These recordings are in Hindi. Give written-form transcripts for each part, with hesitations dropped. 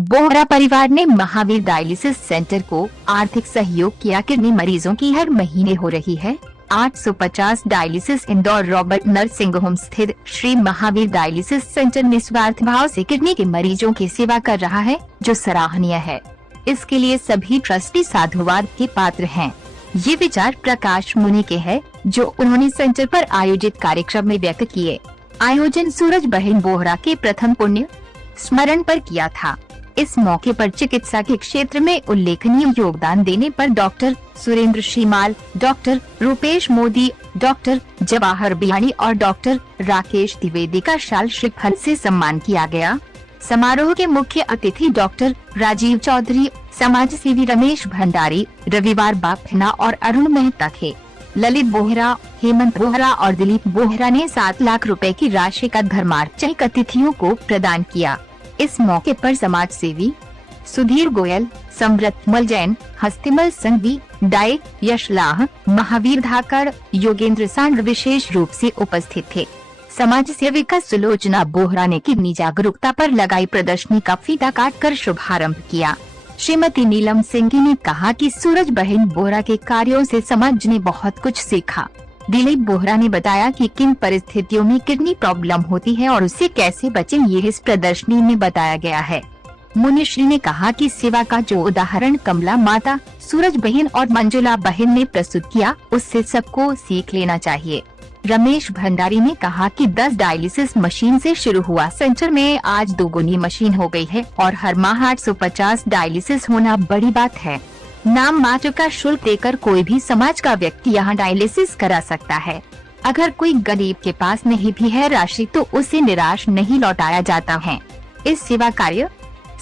बोहरा परिवार ने महावीर डायलिसिस सेंटर को आर्थिक सहयोग किया। किडनी मरीजों की हर महीने हो रही है 850 dialysis. Indore Robert nursing home स्थित श्री महावीर डायलिसिस सेंटर निस्वार्थ भाव से किडनी के मरीजों की सेवा कर रहा है, जो सराहनीय है। इसके लिए सभी ट्रस्टी साधुवाद के पात्र हैं। ये विचार प्रकाश मुनि के हैं, जो उन्होंने सेंटर पर आयोजित कार्यक्रम में व्यक्त किए। आयोजन सूरज बहन बोहरा के प्रथम पुण्य स्मरण पर किया था। इस मौके पर चिकित्सा के क्षेत्र में उल्लेखनीय योगदान देने पर doctor Surendra Shrimal, doctor Rupesh Modi, doctor Jawahar Bihani और डॉक्टर राकेश द्विवेदी का शाल श्रीफल से सम्मान किया गया। समारोह के मुख्य अतिथि डॉक्टर राजीव चौधरी, समाज सेवी रमेश भंडारी, रविवार बाफना और अरुण मेहता थे। ललित बोहरा, हेमंत बोहरा और दिलीप बोहरा ने 7 लाख रुपए की राशि का धर्मार्चक अतिथियों को प्रदान किया। इस मौके पर समाज सेवी सुधीर गोयल, समृत जैन, हस्तिमल संघवी, डाय यशलाह, महावीर धाकड़, योगेंद्र सांड विशेष रूप से उपस्थित थे। समाज सेविका सुलोचना बोहरा ने किडनी जागरूकता पर लगाई प्रदर्शनी का फीता काटकर शुभारंभ किया। श्रीमती नीलम सिंह ने कहा कि सूरज बहन बोहरा के कार्यों से समाज ने बहुत कुछ सीखा। दिलीप बोहरा ने बताया कि किन परिस्थितियों में किडनी प्रॉब्लम होती है और उससे कैसे बचें, ये इस प्रदर्शनी में बताया गया है। मुनिश्री ने कहा कि सेवा का जो उदाहरण कमला माता, सूरज बहन और मंजुला बहन ने प्रस्तुत किया, उससे सबको सीख लेना चाहिए। रमेश भंडारी ने कहा कि 10 डायलिसिस मशीन से शुरू हुआ सेंटर में आज 2 गुनी मशीन हो गई है और हर माह 850 डायलिसिस होना बड़ी बात है। नाम मात्र का शुल्क देकर कोई भी समाज का व्यक्ति यहाँ डायलिसिस करा सकता है। अगर कोई गरीब के पास नहीं भी है राशि तो उसे निराश नहीं लौटाया जाता है। इस सेवा कार्य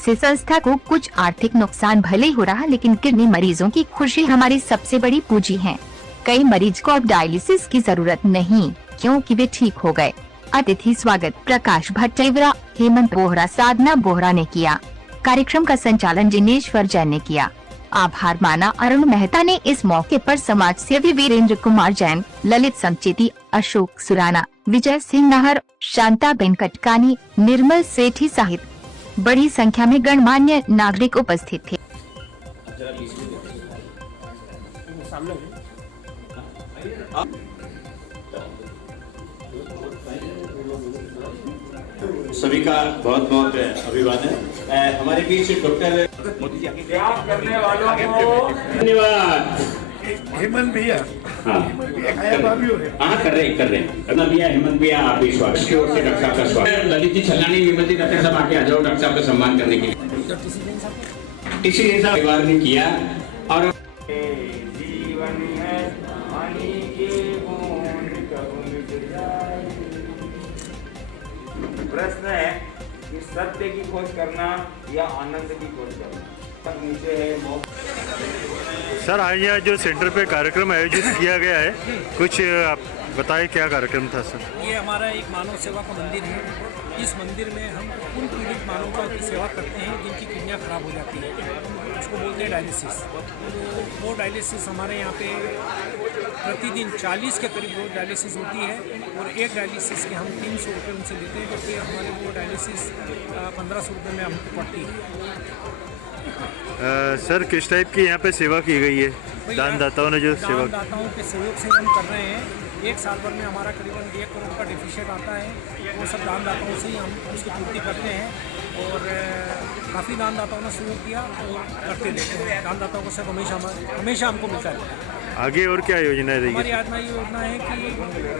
से संस्था को कुछ आर्थिक नुकसान भले हो रहा, लेकिन किडनी मरीजों की खुशी हमारी सबसे बड़ी पूंजी है। कई मरीज को अब डायलिसिस की जरूरत नहीं, क्योंकि वे ठीक हो गए। अतिथि स्वागत प्रकाश भट्टेवरा, हेमंत बोहरा, साधना बोहरा ने किया। कार्यक्रम का संचालन जिनेश्वर जैन ने किया। आभार माना अरुण मेहता ने। इस मौके पर समाज सेवी वीरेंद्र कुमार जैन, ललित संचेती, अशोक सुराना, विजय सिंह नाहर, शांता बेन कटकानी, निर्मल सेठी सहित बड़ी संख्या में गणमान्य नागरिक उपस्थित थे। सभी का बहुत बहुत अभिवादन। हमारे बीच डॉक्टर त्याग करने वालों को धन्यवाद। हेमंत भैया, हाँ कर रहे भैया, हेमंत भैया आप भी स्वागत की ओर से डॉक्टर साहब का स्वागत। ललित जी छलानी, विमल जी, डॉक्टर साहब आके आ जाओ, डॉक्टर साहब का सम्मान करने के लिए। टीसी परिवार ने किया और जीवन है हानि के बूंद कब मिट जाए। प्रश्न है कि सत्य की खोज करना या आनंद की खोज करना। नीचे है सर, आज यहाँ जो सेंटर पे कार्यक्रम आयोजित किया गया है, कुछ आप बताएं क्या कार्यक्रम था सर? ये हमारा एक मानव सेवा का मंदिर है। इस मंदिर में हम उन पीड़ित मानवों की सेवा करते हैं जिनकी किडनियाँ खराब हो जाती है, उसको बोलते हैं डायलिसिस। तो वो डायलिसिस हमारे यहाँ पे प्रतिदिन 40 के करीब रोज डायलिसिस होती है और एक डायलिसिस के हम 300 रुपये उनसे लेते हैं, जबकि हमारे वो डायलिसिस 1500 रुपये में हमको पड़ती है। सर, किस टाइप की यहाँ पे सेवा की गई है? दानदाताओं ने जो सेवा, दानदाताओं के सहयोग से हम कर रहे हैं। एक साल भर में हमारा करीबन 1 करोड़ का डेफिशिएट आता है, वो सब दानदाताओं से ही हम उसकी पूर्ति करते हैं और काफ़ी दानदाताओं ने सहयोग किया और करते रहते हैं। दानदाताओं को सब हमेशा हमको मिलता है। आगे और क्या योजना रहेगी? हमारी आज ये योजना है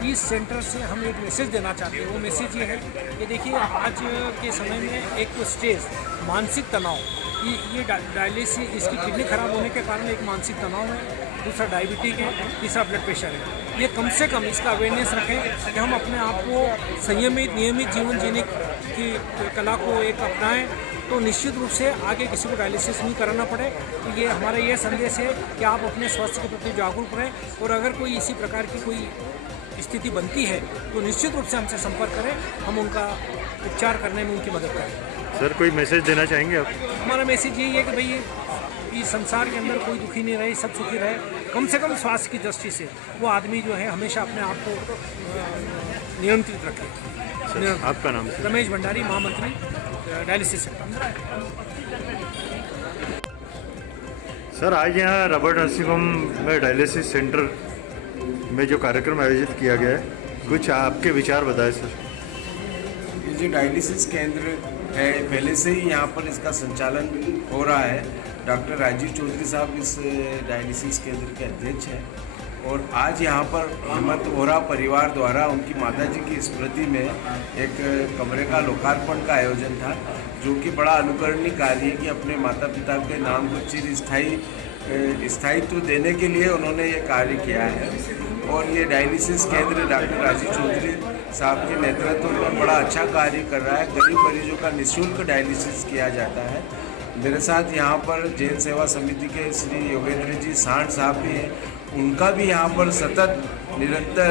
कि इस सेंटर से हम एक मैसेज देना चाहते हैं। वो मैसेज ये है कि देखिए, आज के समय में एक तो स्ट्रेस, मानसिक तनाव, ये डायलिसिस, इसकी किडनी खराब होने के कारण एक मानसिक तनाव है, दूसरा डायबिटीज है, तीसरा ब्लड प्रेशर है। ये कम से कम इसका अवेयरनेस रखें कि हम अपने आप को संयमित नियमित जीवन जीने की कला को एक अपनाएं, तो निश्चित रूप से आगे किसी को डायलिसिस नहीं कराना पड़े। तो ये हमारा ये संदेश है कि आप अपने स्वास्थ्य के प्रति जागरूक रहें और अगर कोई इसी प्रकार की कोई स्थिति बनती है तो निश्चित रूप से हमसे संपर्क करें, हम उनका उपचार करने में उनकी मदद करें। सर, कोई मैसेज देना चाहेंगे आप? हमारा मैसेज यही है कि भाई इस संसार के अंदर कोई दुखी नहीं रहे, सब सुखी रहे। कम से कम स्वास्थ्य की दृष्टि से वो आदमी जो है हमेशा अपने आप को नियंत्रित रखे। आपका नाम? रमेश भंडारी, महामंत्री डायलिसिस सेंटर। सर आज यहाँ रॉबर्ट नर्सिंग होम में डायलिसिस सेंटर में जो कार्यक्रम आयोजित किया गया है, कुछ आपके विचार बताएं सर। ये जो डायलिसिस केंद्र है, पहले से ही यहाँ पर इसका संचालन हो रहा है। डॉक्टर राजीव चौधरी साहब इस डायलिसिस केंद्र के अध्यक्ष हैं और आज यहाँ पर हेमंत वोरा परिवार द्वारा उनकी माताजी की स्मृति में एक कमरे का लोकार्पण का आयोजन था, जो कि बड़ा अनुकरणीय कार्य है कि अपने माता पिता के नाम को चिर स्थायित्व देने के लिए उन्होंने ये कार्य किया है। और ये डायलिसिस केंद्र डॉक्टर राजीव चौधरी साहब के नेतृत्व में बड़ा अच्छा कार्य कर रहा है। गरीब मरीजों का निःशुल्क डायलिसिस किया जाता है। मेरे साथ यहाँ पर जैन सेवा समिति के श्री योगेंद्र जी सांड साहब भी हैं, उनका भी यहाँ पर सतत निरंतर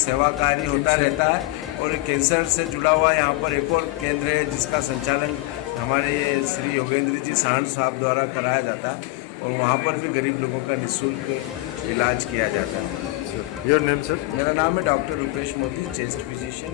सेवा कार्य होता रहता है। और कैंसर से जुड़ा हुआ यहाँ पर एक और केंद्र है जिसका संचालन हमारे ये श्री योगेंद्र जी सांड साहब द्वारा कराया जाता है और वहाँ पर भी गरीब लोगों का निःशुल्क इलाज किया जाता है। Your name sir? मेरा नाम है doctor Rupesh Modi, chest physician.